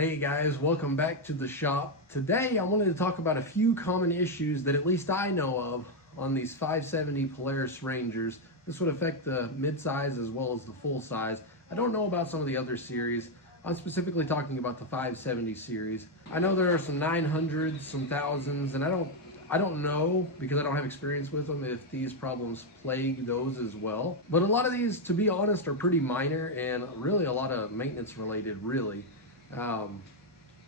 Hey guys, welcome back to the shop. Today I wanted to talk about a few common issues that at least I know of on these 570 Polaris Rangers. This would affect the mid-size as well as the full size. I don't know about some of the other series. I'm specifically talking about the 570 series. I know there are some 900s, some 1000s, and I don't know, because I don't have experience with them, if these problems plague those as well. But a lot of these, to be honest, are pretty minor and really a lot of maintenance related, really.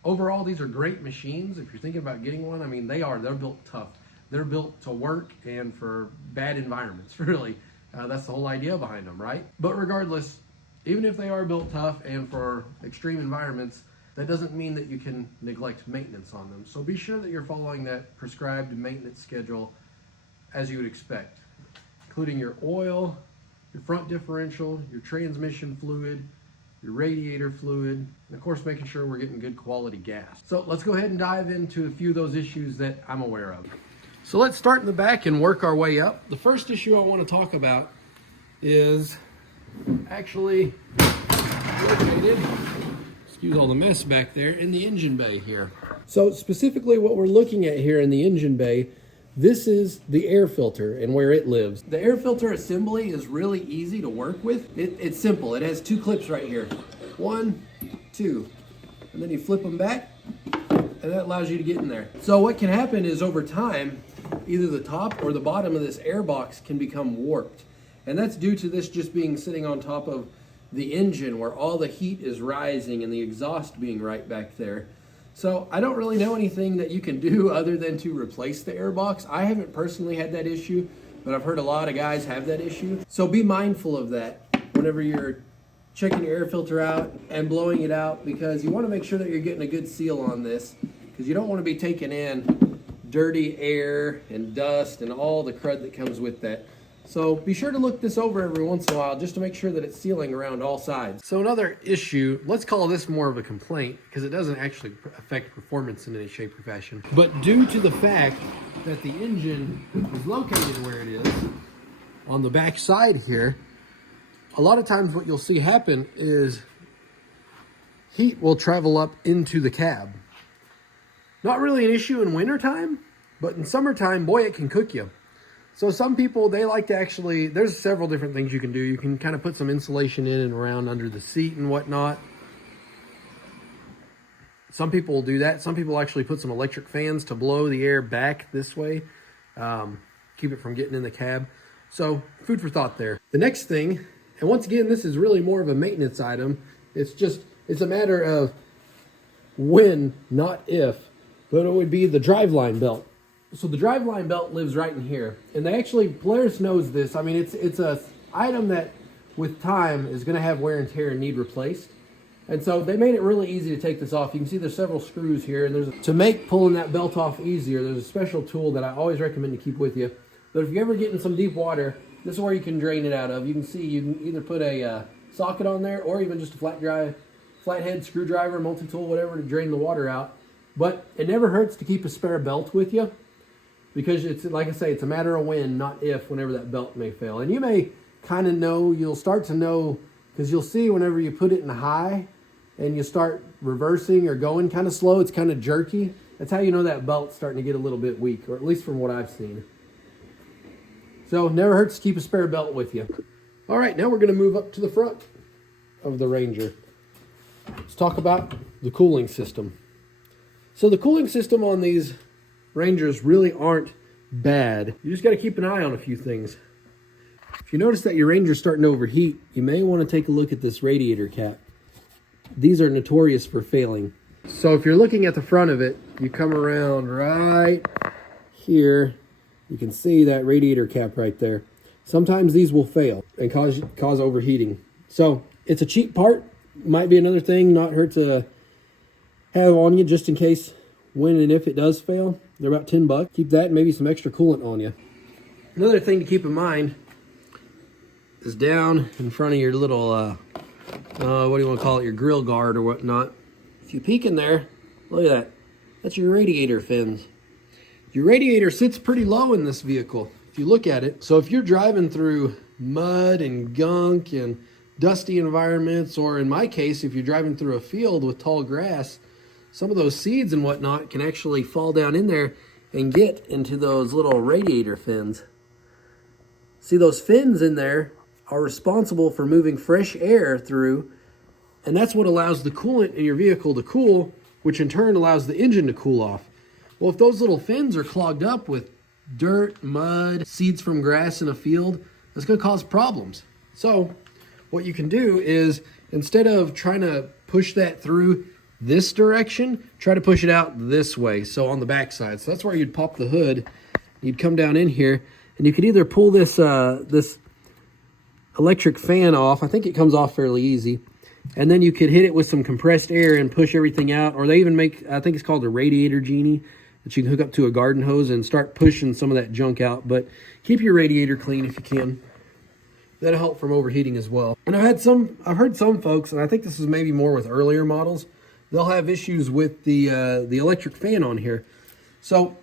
Overall, these are great machines. If you're thinking about getting one, I mean, they're built tough. They're built to work and for bad environments, really. That's the whole idea behind them, right? But regardless, even if they are built tough and for extreme environments, that doesn't mean that you can neglect maintenance on them. So be sure that you're following that prescribed maintenance schedule as you would expect, including your oil, your front differential, your transmission fluid, your radiator fluid, and of course making sure we're getting good quality gas. So let's go ahead and dive into a few of those issues that I'm aware of. So let's start in the back and work our way up. The first issue I want to talk about is actually located, excuse all the mess back there, in the engine bay here. So specifically what we're looking at here in the engine bay, this is the air filter and where it lives. The air filter assembly is really easy to work with. It's simple. It has two clips right here. 1, 2, and then you flip them back and that allows you to get in there. So what can happen is over time, either the top or the bottom of this air box can become warped. And that's due to this just being sitting on top of the engine where all the heat is rising and the exhaust being right back there. So I don't really know anything that you can do other than to replace the air box. I haven't personally had that issue, but I've heard a lot of guys have that issue. So be mindful of that whenever you're checking your air filter out and blowing it out, because you want to make sure that you're getting a good seal on this, because you don't want to be taking in dirty air and dust and all the crud that comes with that. So be sure to look this over every once in a while just to make sure that it's sealing around all sides. So another issue, let's call this more of a complaint because it doesn't actually affect performance in any shape or fashion. But due to the fact that the engine is located where it is, on the back side here, a lot of times what you'll see happen is heat will travel up into the cab. Not really an issue in wintertime, but in summertime, boy, it can cook you. So some people, they like to actually, there's several different things you can do. You can kind of put some insulation in and around under the seat and whatnot. Some people will do that. Some people actually put some electric fans to blow the air back this way, keep it from getting in the cab. So food for thought there. The next thing, and once again, this is really more of a maintenance item. It's a matter of when, not if, but it would be the driveline belt. So the driveline belt lives right in here, and they actually, Polaris knows this. I mean, it's a item that with time is going to have wear and tear and need replaced. And so they made it really easy to take this off. You can see there's several screws here, and to make pulling that belt off easier, there's a special tool that I always recommend to keep with you. But if you ever get in some deep water, this is where you can drain it out of. You can see you can either put a socket on there or even just a flathead screwdriver, multi-tool, whatever, to drain the water out. But it never hurts to keep a spare belt with you, because it's, like I say, it's a matter of when, not if, whenever that belt may fail. And you may kind of know, you'll start to know, because you'll see whenever you put it in high and you start reversing or going kind of slow, it's kind of jerky. That's how you know that belt's starting to get a little bit weak, or at least from what I've seen. So never hurts to keep a spare belt with you. All right, now we're going to move up to the front of the Ranger. Let's talk about the cooling system. So the cooling system on these Rangers really aren't bad. You just got to keep an eye on a few things. If you notice that your Ranger's starting to overheat, you may want to take a look at this radiator cap. These are notorious for failing. So if you're looking at the front of it, you come around right here, you can see that radiator cap right there. Sometimes these will fail and cause overheating. So it's a cheap part. Might be another thing, not hurt to have on you just in case when and if it does fail. They're about $10. Keep that and maybe some extra coolant on you. Another thing to keep in mind is down in front of your little, what do you want to call it, your grill guard or whatnot. If you peek in there, look at that. That's your radiator fins. Your radiator sits pretty low in this vehicle, if you look at it. So if you're driving through mud and gunk and dusty environments, or in my case, if you're driving through a field with tall grass, some of those seeds and whatnot can actually fall down in there and get into those little radiator fins. See, those fins in there are responsible for moving fresh air through, and that's what allows the coolant in your vehicle to cool, which in turn allows the engine to cool off. Well, if those little fins are clogged up with dirt, mud, seeds from grass in a field, that's going to cause problems. So what you can do is, instead of trying to push that through this direction, try to push it out this way, so on the back side. So that's where you'd pop the hood, you'd come down in here, and you could either pull this this electric fan off. I think it comes off fairly easy. And then you could hit it with some compressed air and push everything out. Or they even make, I think it's called a radiator genie, that you can hook up to a garden hose and start pushing some of that junk out. But keep your radiator clean if you can. That'll help from overheating as well. And I've heard some folks, and I think this is maybe more with earlier models, they'll have issues with the electric fan on here. So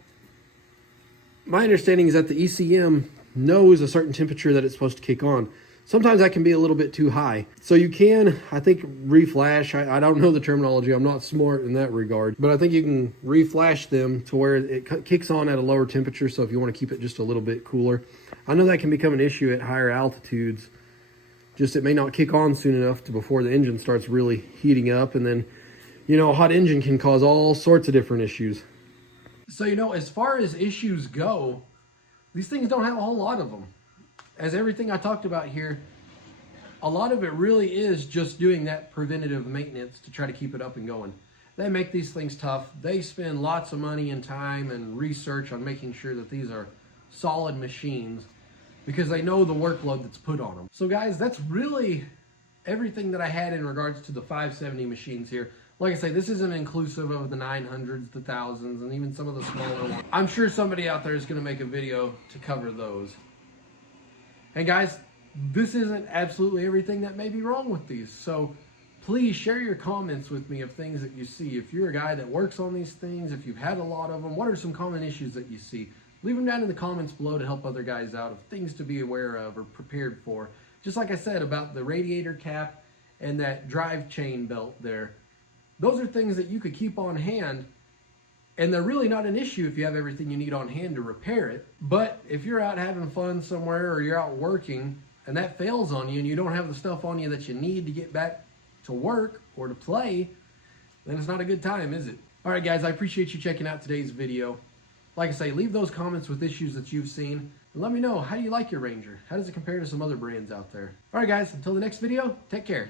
my understanding is that the ECM knows a certain temperature that it's supposed to kick on. Sometimes that can be a little bit too high. So you can, I think, reflash. I don't know the terminology. I'm not smart in that regard. But I think you can reflash them to where it kicks on at a lower temperature. So if you want to keep it just a little bit cooler. I know that can become an issue at higher altitudes. Just it may not kick on soon enough before the engine starts really heating up. And then, you know, a hot engine can cause all sorts of different issues. So, you know, as far as issues go, these things don't have a whole lot of them. As everything I talked about here, a lot of it really is just doing that preventative maintenance to try to keep it up and going. They make these things tough. They spend lots of money and time and research on making sure that these are solid machines because they know the workload that's put on them. So guys, that's really everything that I had in regards to the 570 machines here. Like I say, this isn't inclusive of the 900s, the 1000s, and even some of the smaller ones. I'm sure somebody out there is going to make a video to cover those. And guys, this isn't absolutely everything that may be wrong with these. So please share your comments with me of things that you see. If you're a guy that works on these things, if you've had a lot of them, what are some common issues that you see? Leave them down in the comments below to help other guys out of things to be aware of or prepared for. Just like I said about the radiator cap and that drive chain belt there. Those are things that you could keep on hand. And they're really not an issue if you have everything you need on hand to repair it. But if you're out having fun somewhere or you're out working and that fails on you and you don't have the stuff on you that you need to get back to work or to play, then it's not a good time, is it? All right, guys, I appreciate you checking out today's video. Like I say, leave those comments with issues that you've seen. And let me know, how do you like your Ranger? How does it compare to some other brands out there? All right, guys, until the next video, take care.